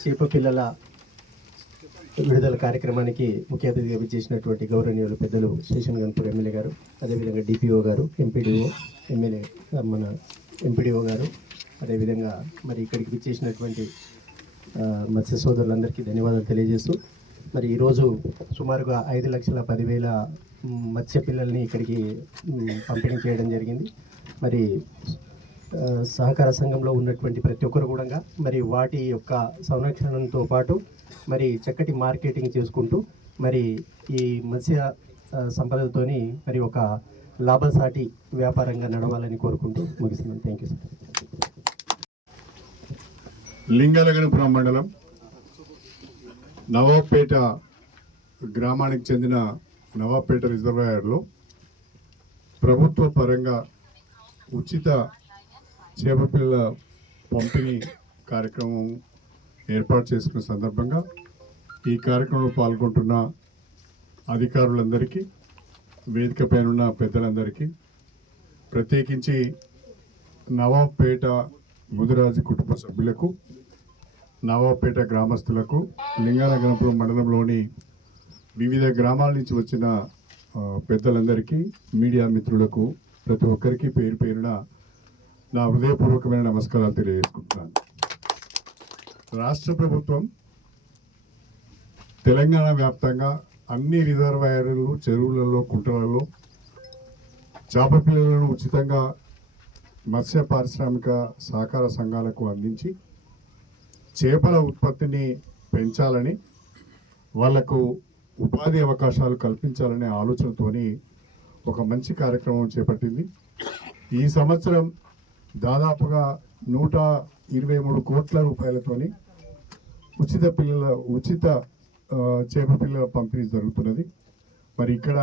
చేప పిల్లల విడుదల కార్యక్రమానికి ముఖ్య అతిథిగా విచ్చేసినటువంటి గౌరవనీయులు పెద్దలు శేషన్ గణపూర్ ఎమ్మెల్యే గారు అదేవిధంగా డిపిఓ గారు ఎంపీడీఓ ఎమ్మెల్యే మన ఎంపీడీఓ గారు అదేవిధంగా మరి ఇక్కడికి విచ్చేసినటువంటి మత్స్య సోదరులందరికీ ధన్యవాదాలు తెలియజేస్తూ మరి ఈరోజు సుమారుగా ఐదు లక్షల పదివేల మత్స్య పిల్లల్ని ఇక్కడికి పంపిణీ చేయడం జరిగింది. మరి సహకార సంఘంలో ఉన్నటువంటి ప్రతి ఒక్కరు కూడా మరి వాటి యొక్క సంరక్షణతో పాటు మరి చక్కటి మార్కెటింగ్ చేసుకుంటూ మరి ఈ మత్స్య సంపదతోని మరి ఒక లాభసాటి వ్యాపారంగా నడవాలని కోరుకుంటూ ముగిస్తున్నాను. Thank you sir. లింగాలగనపురం మండలం నవాబ్పేట గ్రామానికి చెందిన నవాబ్పేట రిజర్వాయర్లో ప్రభుత్వ పరంగా ఉచిత చేపపిల్ల పంపిణీ కార్యక్రమం ఏర్పాటు చేసుకున్న సందర్భంగా ఈ కార్యక్రమంలో పాల్గొంటున్న అధికారులందరికీ వేదికపైన ఉన్న పెద్దలందరికీ ప్రత్యేకించి నవాబ్పేట ముదిరాజు కుటుంబ సభ్యులకు నవాపేట గ్రామస్తులకు లింగానగరపురం మండలంలోని వివిధ గ్రామాల నుంచి వచ్చిన పెద్దలందరికీ మీడియా మిత్రులకు ప్రతి ఒక్కరికి పేరు పేరున నా హృదయపూర్వకమైన నమస్కారాలు తెలియజేసుకుంటున్నాను. రాష్ట్ర ప్రభుత్వం తెలంగాణ వ్యాప్తంగా అన్ని రిజర్వాయర్లు చెరువులలో కుంటలలో చేప పిల్లలను ఉచితంగా మత్స్య పారిశ్రామిక సహకార సంఘాలకు అందించి చేపల ఉత్పత్తిని పెంచాలని వాళ్ళకు ఉపాధి అవకాశాలు కల్పించాలనే ఆలోచనతోని ఒక మంచి కార్యక్రమం చేపట్టింది. ఈ సంవత్సరం దాదాపుగా నూట ఇరవై మూడు కోట్ల రూపాయలతోని ఉచిత పిల్లల ఉచిత చేప పిల్లల పంపిణీ జరుగుతున్నది. మరి ఇక్కడ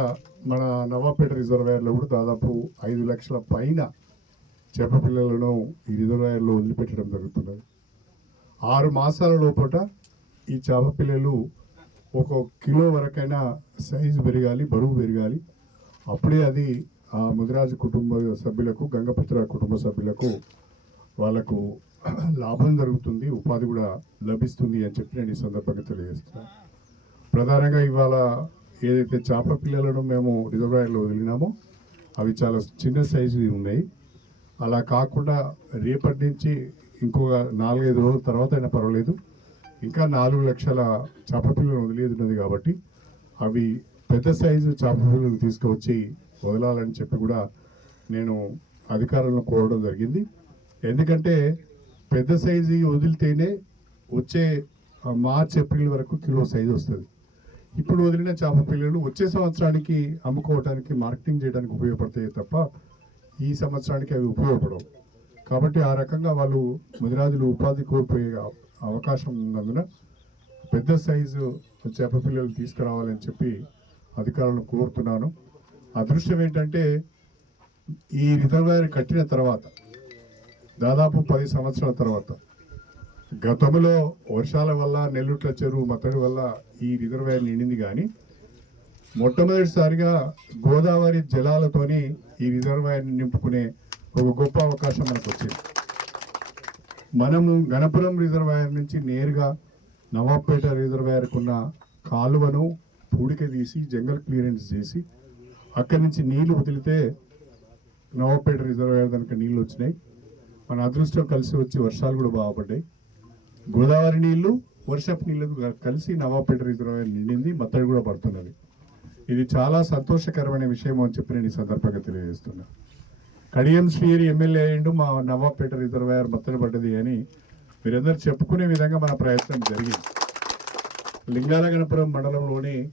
మన నవాపేట రిజర్వాయర్లో కూడా దాదాపు ఐదు లక్షల పైన చేప పిల్లలను ఈ రిజర్వాయర్లో వదిలిపెట్టడం జరుగుతున్నది. ఆరు మాసాల లోపల ఈ చేప పిల్లలు ఒక కిలో వరకైనా సైజు పెరగాలి బరువు పెరగాలి. అప్పుడే అది ఆ ముదిరాజు కుటుంబ సభ్యులకు గంగపుత్ర కుటుంబ సభ్యులకు వాళ్ళకు లాభం జరుగుతుంది ఉపాధి కూడా లభిస్తుంది అని చెప్పి నేను ఈ సందర్భంగా తెలియజేస్తున్నాను. ప్రధానంగా ఇవాళ ఏదైతే చేప పిల్లలను మేము రిజర్వాయర్లో వదిలినామో అవి చాలా చిన్న సైజు ఉన్నాయి. అలా కాకుండా రేపటి నుంచి ఇంకొక నాలుగైదు రోజుల తర్వాత అయినా పర్వాలేదు. ఇంకా నాలుగు లక్షల చేప పిల్లలు వదిలేది ఉన్నది కాబట్టి అవి పెద్ద సైజు చేప పిల్లలు తీసుకువచ్చి వదలాలని చెప్పి కూడా నేను అధికారులను కోరడం జరిగింది. ఎందుకంటే పెద్ద సైజు వదిలితేనే వచ్చే మార్చ్ ఏప్రిల్ వరకు కిలో సైజు వస్తుంది. ఇప్పుడు వదిలిన చేప పిల్లలు వచ్చే సంవత్సరానికి అమ్ముకోవడానికి మార్కెటింగ్ చేయడానికి ఉపయోగపడతాయి తప్ప ఈ సంవత్సరానికి అవి ఉపయోగపడవు. కాబట్టి ఆ రకంగా వాళ్ళు ముదిరాజులు ఉపాధి కోల్పోయే అవకాశం ఉన్నందున పెద్ద సైజు చేప పిల్లలు తీసుకురావాలని చెప్పి అధికారులను కోరుతున్నాను. అదృష్టం ఏంటంటే ఈ రిజర్వాయర్ కట్టిన తర్వాత దాదాపు పది సంవత్సరాల తర్వాత గతంలో వర్షాల వల్ల నెల్లుట్ల చెరువు మత్తడి వల్ల ఈ రిజర్వాయర్ నిండింది కానీ మొట్టమొదటిసారిగా గోదావరి జలాలతోని ఈ రిజర్వాయర్ని నింపుకునే ఒక గొప్ప అవకాశం మనకు వచ్చింది మనము గణపురం రిజర్వాయర్ నుంచి నేరుగా నవాబ్పేట రిజర్వాయర్కు ఉన్న కాలువను పూడిక తీసి జంగల్ క్లియరెన్స్ చేసి అక్కడి నుంచి నీళ్ళు వదిలితే నవాబ్పేట రిజర్వాయర్ కనుక నీళ్ళు వచ్చినాయి. మన అదృష్టం కలిసి వచ్చి వర్షాలు కూడా బాగుపడ్డాయి గోదావరి నీళ్ళు వర్షపు నీళ్ళు కలిసి నవాబ్పేట రిజర్వాయర్ నిండింది మత్తడి కూడా పడుతున్నది. ఇది చాలా సంతోషకరమైన విషయం అని చెప్పి నేను ఈ సందర్భంగా తెలియజేస్తున్నా. కడియం శ్రీహరి ఎమ్మెల్యే అయ్యిండు మా నవాబ్పేట రిజర్వాయర్ మత్తడి పడ్డది అని మీరందరూ చెప్పుకునే విధంగా మన ప్రయత్నం జరిగింది. లింగాలగణపురం మండలంలోని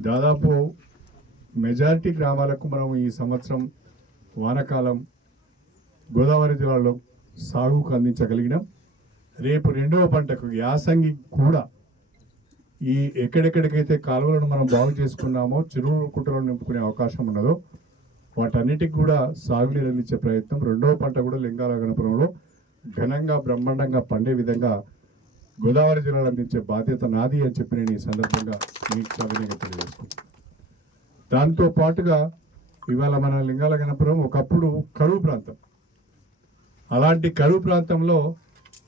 దాదాపు మెజారిటీ గ్రామాలకు మనం ఈ సంవత్సరం వానకాలం గోదావరి జిల్లాలో సాగుకు అందించగలిగినాం. రేపు రెండవ పంటకు యాసంగి కూడా ఈ ఎక్కడెక్కడికైతే కాలువలను మనం బాగు చేసుకున్నామో చెరువులు కుట్టలను నింపుకునే అవకాశం ఉండదు వాటన్నిటికి కూడా సాగునీరు అందించే ప్రయత్నం. రెండవ పంట కూడా లింగాల గణపురంలో ఘనంగా బ్రహ్మాండంగా పండే విధంగా గోదావరి జిల్లాలో అందించే బాధ్యత నాది అని చెప్పి నేను ఈ సందర్భంగా మీకు సవినీయంగా తెలియజేసుకుంటాను దాంతో పాటుగా ఇవాళ మన లింగాల గణపురం ఒకప్పుడు కరువు ప్రాంతం. అలాంటి కరువు ప్రాంతంలో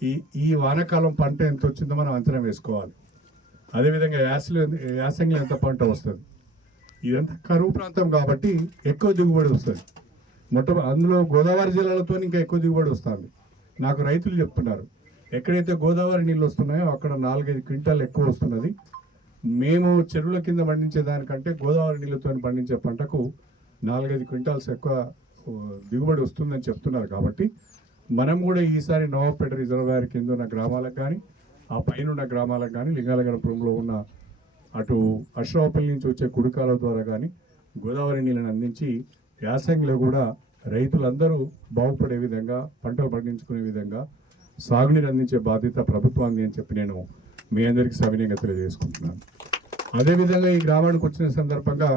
ఈ ఈ వానాకాలం పంట ఎంత వచ్చిందో మనం అంచనా వేసుకోవాలి. అదేవిధంగా యాసలు యాసంగిలో ఎంత పంట వస్తుంది. ఇదంతా కరువు ప్రాంతం కాబట్టి ఎక్కువ దిగుబడి వస్తుంది. మొట్ట అందులో గోదావరి జిల్లాలతో ఇంకా ఎక్కువ దిగుబడి వస్తుంది. నాకు రైతులు చెప్తున్నారు ఎక్కడైతే గోదావరి నీళ్ళు వస్తున్నాయో అక్కడ నాలుగైదు క్వింటాల్ ఎక్కువ వస్తున్నది. మేము చెరువుల కింద పండించే దానికంటే గోదావరి నీళ్ళతో పండించే పంటకు నాలుగైదు క్వింటాల్స్ ఎక్కువ దిగుబడి వస్తుందని చెప్తున్నారు కాబట్టి మనం కూడా ఈసారి నవాబపేట రిజర్వాయర్ కింద ఉన్న గ్రామాలకు కానీ ఆ పైన ఉన్న గ్రామాలకు కానీ లింగాలగడపురంలో ఉన్న అటు అశ్రావపల్లి నుంచి వచ్చే కుడికాల ద్వారా కానీ గోదావరి నీళ్ళని అందించి యాసంగిలో కూడా రైతులందరూ బాగుపడే విధంగా పంటలు పండించుకునే విధంగా సాగునీరు అందించే బాధ్యత ప్రభుత్వాన్ని అని చెప్పి నేను మీ అందరికీ సవినయంగా తెలియజేసుకుంటున్నాను. అదేవిధంగా ఈ గ్రామానికి వచ్చిన సందర్భంగా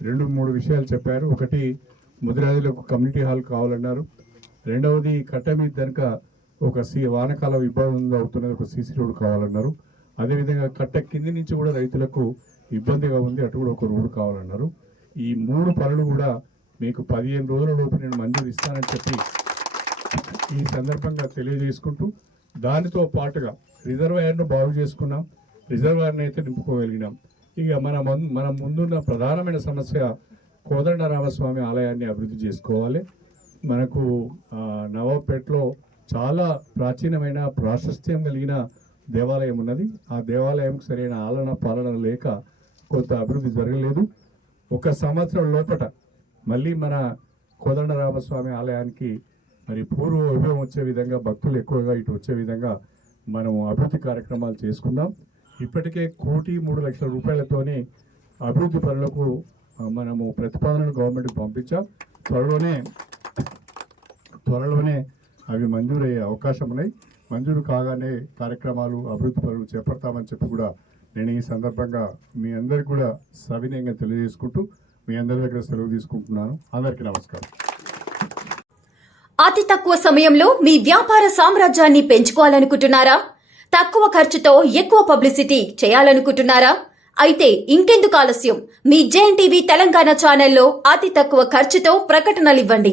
రెండు మూడు విషయాలు చెప్పారు. ఒకటి ముదిరాజులకు కమ్యూనిటీ హాల్ కావాలన్నారు. రెండవది కట్ట మీద కనుక ఒక సి వానకాల ఇబ్బంది అవుతున్నది ఒక సీసీ రోడ్ కావాలన్నారు. అదేవిధంగా కట్ట కింది నుంచి కూడా రైతులకు ఇబ్బందిగా ఉంది అటు కూడా ఒక రోడ్డు కావాలన్నారు. ఈ మూడు పనులు కూడా మీకు పదిహేను రోజుల లోపు నేను మంజూరు ఇస్తానని చెప్పి ఈ సందర్భంగా తెలియజేసుకుంటూ దానితో పాటుగా రిజర్వాయర్ను బాగు చేసుకున్నాం రిజర్వాయర్ని అయితే నింపుకోగలిగినాం. ఇక మన ముందు మన ముందున్న ప్రధానమైన సమస్య కోదండరామస్వామి ఆలయాన్ని అభివృద్ధి చేసుకోవాలి. మనకు నవాబ్పేటలో చాలా ప్రాచీనమైన ప్రాశస్త్యం కలిగిన దేవాలయం ఉన్నది. ఆ దేవాలయంకు సరైన ఆలన పాలన లేక కొంత అభివృద్ధి జరగలేదు. ఒక సంవత్సరం లోపట మళ్ళీ మన కోదండరామస్వామి ఆలయానికి మరి పూర్వ ఉభయం వచ్చే విధంగా భక్తులు ఎక్కువగా ఇటు వచ్చే విధంగా మనం అభివృద్ధి కార్యక్రమాలు చేసుకుందాం. ఇప్పటికే కోటి మూడు లక్షల రూపాయలతోనే అభివృద్ధి పనులకు మనము ప్రతిపాదనలు గవర్నమెంట్కి పంపించాం. త్వరలోనే త్వరలోనే అవి మంజూరయ్యే అవకాశం ఉన్నాయి. మంజూరు కాగానే కార్యక్రమాలు అభివృద్ధి పనులు చేపడతామని చెప్పి కూడా నేను ఈ సందర్భంగా మీ అందరికి కూడా సవినయంగా తెలియజేసుకుంటూ మీ అందరి దగ్గర సెలవు తీసుకుంటున్నాను. అందరికీ నమస్కారం. అతి తక్కువ సమయంలో మీ వ్యాపార సామ్రాజ్యాన్ని పెంచుకోవాలనుకుంటున్నారా? తక్కువ ఖర్చుతో ఎక్కువ పబ్లిసిటీ చేయాలనుకుంటున్నారా? అయితే ఇంకెందుకు ఆలస్యం. మీ జేఎన్టీవీ తెలంగాణ ఛానల్లో అతి తక్కువ ఖర్చుతో ప్రకటనలు ఇవ్వండి.